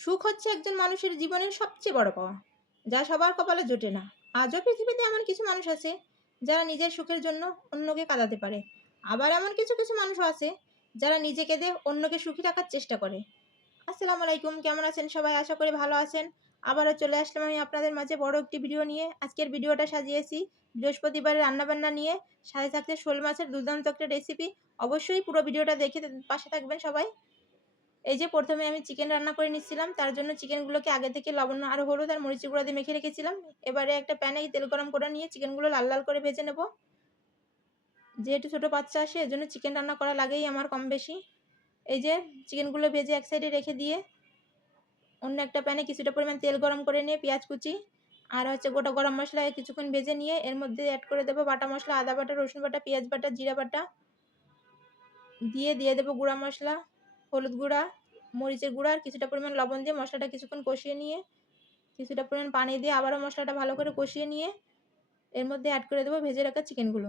সুখ হচ্ছে একজন মানুষের জীবনের সবচেয়ে বড় পাওয়া, যা সবার কপালে জোটে না। আজও পৃথিবীতে এমন কিছু মানুষ আছে, যারা নিজের সুখের জন্য অন্যকে কাঁদাতে পারে। আবার এমন কিছু কিছু মানুষও আছে, যারা নিজেকে দিয়ে অন্যকে সুখী রাখার চেষ্টা করে। আসসালামু আলাইকুম, কেমন আছেন সবাই? আশা করি ভালো আছেন। আবারও চলে আসলাম আমি আপনাদের মাঝে বড় একটি ভিডিও নিয়ে। আজকের ভিডিওটা সাজিয়েছি বৃহস্পতিবারের রান্নাবান্না নিয়ে। সাথে থাকতে শোল মাছের দুর্দান্ত একটা রেসিপি অবশ্যই পুরো ভিডিওটা দেখে পাশে থাকবেন সবাই। এই যে প্রথমে আমি চিকেন রান্না করে নিচ্ছিলাম, তার জন্য চিকেনগুলোকে আগে থেকে লবণ আর হলুদ আর মরিচি গুঁড়া দিয়ে মেখে রেখেছিলাম। এবারে একটা প্যানে তেল গরম করে নিয়ে চিকেনগুলো লাল লাল করে ভেজে নেব। যেহেতু ছোটো বাচ্চা আসে, এজন্য চিকেন রান্না করা লাগেই আমার কম বেশি এই যে চিকেনগুলো ভেজে এক সাইডে রেখে দিয়ে অন্য একটা প্যানে কিছুটা পরিমাণ তেল গরম করে নিয়ে পেঁয়াজ কুচি আর হচ্ছে গোটা গরম মশলা কিছুক্ষণ ভেজে নিয়ে এর মধ্যে অ্যাড করে দেবো বাটা মশলা, আদা বাটা, রসুন বাটা, পেঁয়াজ বাটা, জিরা বাটা। দিয়ে দিয়ে দেবো গুঁড়া মশলা। হলুদ গুঁড়া, মরিচের গুঁড়া আর কিছুটা পরিমাণ লবণ দিয়ে মশলাটা কিছুক্ষণ কষিয়ে নিয়ে, কিছুটা পরিমাণ পানি দিয়ে আবারও মশলাটা ভালো করে কষিয়ে নিয়ে, এর মধ্যে অ্যাড করে দেবো ভেজে রাখা চিকেনগুলো।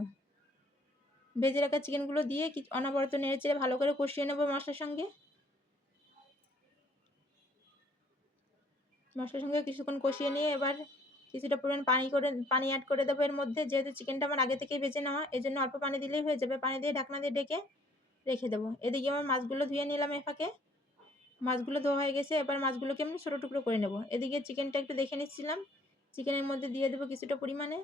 ভেজে রাখা চিকেনগুলো দিয়ে অনবরত নেড়ে চেড়ে ভালো করে কষিয়ে নেব মশলার সঙ্গে। মশলার সঙ্গে কিছুক্ষণ কষিয়ে নিয়ে এবার কিছুটা পরিমাণ পানি করে, পানি অ্যাড করে দেবো এর মধ্যে, যেহেতু চিকেনটা আমার আগে থেকেই ভেজে নেওয়া এই জন্য অল্প পানি দিলেই হয়ে যাবে। পানি দিয়ে ঢাকনা দিয়ে ডেকে রেখে দেবো। এদিকে আমার মাছগুলো ধুয়ে নিলাম এ ফাঁকে। মাছগুলো ধোয়া হয়ে গেছে, এবার মাছগুলোকে আমি ছোটো টুকরো করে নেব। এদিকে চিকেনটা একটু দেখে নিচ্ছিলাম। চিকেনের মধ্যে দিয়ে দেবো কিছুটা পরিমাণে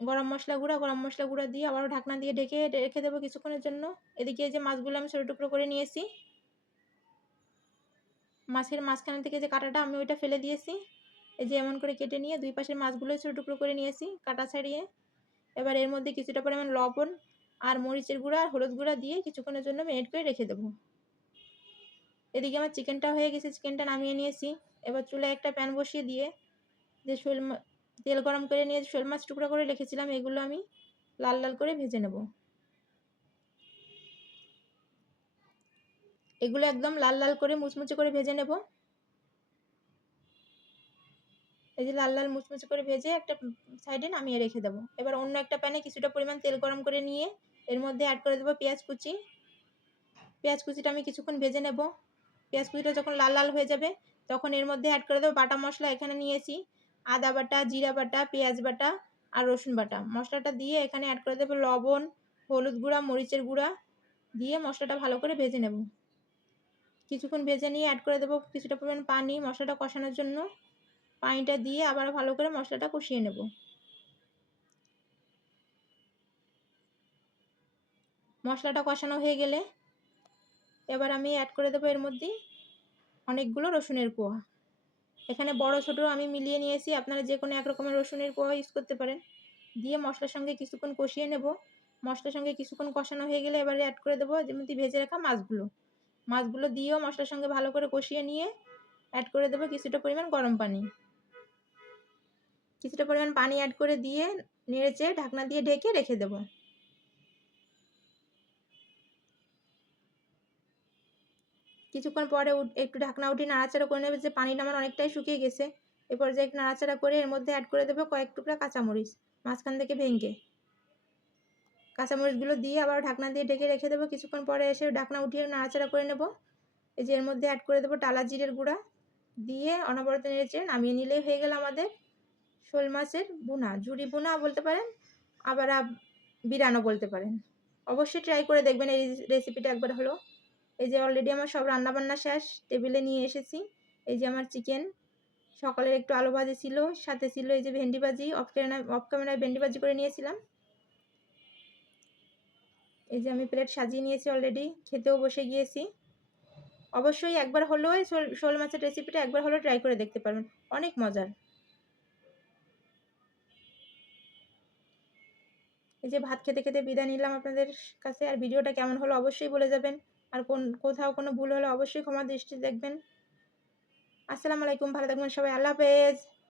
গরম মশলা গুঁড়া। গরম মশলা গুঁড়া দিয়ে আবারও ঢাকনা দিয়ে ঢেকে রেখে দেবো কিছুক্ষণের জন্য। এদিকে যে মাছগুলো আমি ছোটো টুকরো করে নিয়েছি। মাছের মাঝখানে থেকে যে কাঁটাটা আমি ওইটা ফেলে দিয়েছি। এই যে এমন করে কেটে নিয়ে দুই পাশের মাছগুলো ছোটো টুকরো করে নিয়েছি কাটা ছাড়িয়ে। এবার এর মধ্যে কিছুটা পরিমাণ লবণ আর মরিচের গুঁড়া আর হলুদ গুঁড়া দিয়ে কিছুক্ষণের জন্য মেড করে রেখে দেবো। এদিকে আমার চিকেনটা হয়ে গেছে চিকেনটা নামিয়ে নিয়েছি। এবার চুলায় একটা প্যান বসিয়ে দিয়ে যে শোল তেল গরম করে নিয়ে শোল মাছ টুকরো করে রেখেছিলাম, এগুলো আমি লাল লাল করে ভেজে নেব। এগুলো একদম লাল লাল করে মুচমুচে করে ভেজে নেব। এই যে লাল লাল মুচমুচে করে ভেজে একটা সাইডে নামিয়ে রেখে দেবো। এবার অন্য একটা প্যানে কিছুটা পরিমাণ তেল গরম করে নিয়ে এর মধ্যে অ্যাড করে দেবো পেঁয়াজ কুচি। পেঁয়াজ কুচিটা আমি কিছুক্ষণ ভেজে নেব। পেঁয়াজ কুচিটা যখন লাল লাল হয়ে যাবে, তখন এর মধ্যে অ্যাড করে দেবো বাটা মশলা এখানে নিয়েছি। আদা বাটা, জিরা বাটা, পেঁয়াজ বাটা আর রসুন বাটা। মশলাটা দিয়ে এখানে অ্যাড করে দেবো লবণ, হলুদ গুঁড়া, মরিচের গুঁড়া দিয়ে মশলাটা ভালো করে ভেজে নেব। কিছুক্ষণ ভেজে নিয়ে অ্যাড করে দেবো কিছুটা পরিমাণ পানি মশলাটা কষানোর জন্য। পানিটা দিয়ে আবার ভালো করে মশলাটা কষিয়ে নেব। মশলাটা কষানো হয়ে গেলে এবার আমি অ্যাড করে দেবো এর মধ্যে অনেকগুলো রসুনের কোয়া। এখানে বড় ছোটো আমি মিলিয়ে নিয়েছি, আপনারা যে কোনো এক রকমের রসুনের কোয়া ইউজ করতে পারেন। দিয়ে মশলার সঙ্গে কিছুক্ষণ কষিয়ে নেব। মশলার সঙ্গে কিছুক্ষণ কষানো হয়ে গেলে এবারে অ্যাড করে দেবো যেমনি ভেজে রাখা মাছগুলো। মাছগুলো দিয়েও মশলার সঙ্গে ভালো করে কষিয়ে নিয়ে অ্যাড করে দেবো কিছুটা পরিমাণ গরম পানি। কিছুটা পরিমাণ পানি অ্যাড করে দিয়ে নেড়েচে ঢাকনা দিয়ে ঢেকে রেখে দেবো। কিছুক্ষণ পরে একটু ঢাকনা উঠিয়ে নাড়াচাড়া করে নেবে যে পানিটা আমার অনেকটাই শুকিয়ে গেছে। এরপর যে নাড়াচাড়া করে এর মধ্যে অ্যাড করে দেবো কয়েক টুকরা কাঁচামরিচ, মাঝখান থেকে ভেঙে। কাঁচামরিচগুলো দিয়ে আবার ঢাকনা দিয়ে ঢেকে রেখে দেবো। কিছুক্ষণ পরে এসে ঢাকনা উঠিয়ে নাড়াচাড়া করে নেব। এই যে এর মধ্যে অ্যাড করে দেবো টালা জিরের গুঁড়া। দিয়ে অনবরত নেড়েছে নামিয়ে নিলেই হয়ে গেল আমাদের শোল মাছের বুনা ঝুড়ি বুনা বলতে পারেন, আবার বিরানো বলতে পারেন। অবশ্যই ট্রাই করে দেখবেন এই রেসিপিটা একবার হলো। এই যে অলরেডি আমার সব রান্নাবান্না শেষ টেবিলে নিয়ে এসেছি। এই যে আমার চিকেন সকালের একটু আলু ভাজি ছিল, সাথে ছিল এই যে ভেন্ডি ভাজি অফ ক্যামেরায় অফ ক্যামেরায় ভেন্ডি ভাজি করে নিয়েছিলাম। এই যে আমি প্লেট সাজিয়ে নিয়েছি অলরেডি খেতেও বসে গিয়েছি। অবশ্যই একবার হলেও শোল মাছের রেসিপিটা একবার হলেও ট্রাই করে দেখতে পারবেন, অনেক মজার। এই যে ভাত খেতে খেতে বিদায় নিলাম আপনাদের কাছে, আর ভিডিওটা কেমন হলো অবশ্যই বলে যাবেন। আর কোন, কোথাও কোনো ভুল হলে অবশ্যই ক্ষমা দৃষ্টি দেখবেন। আসসালামু আলাইকুম, ভালো থাকবেন সবাই, আল্লাহ হাফেজ।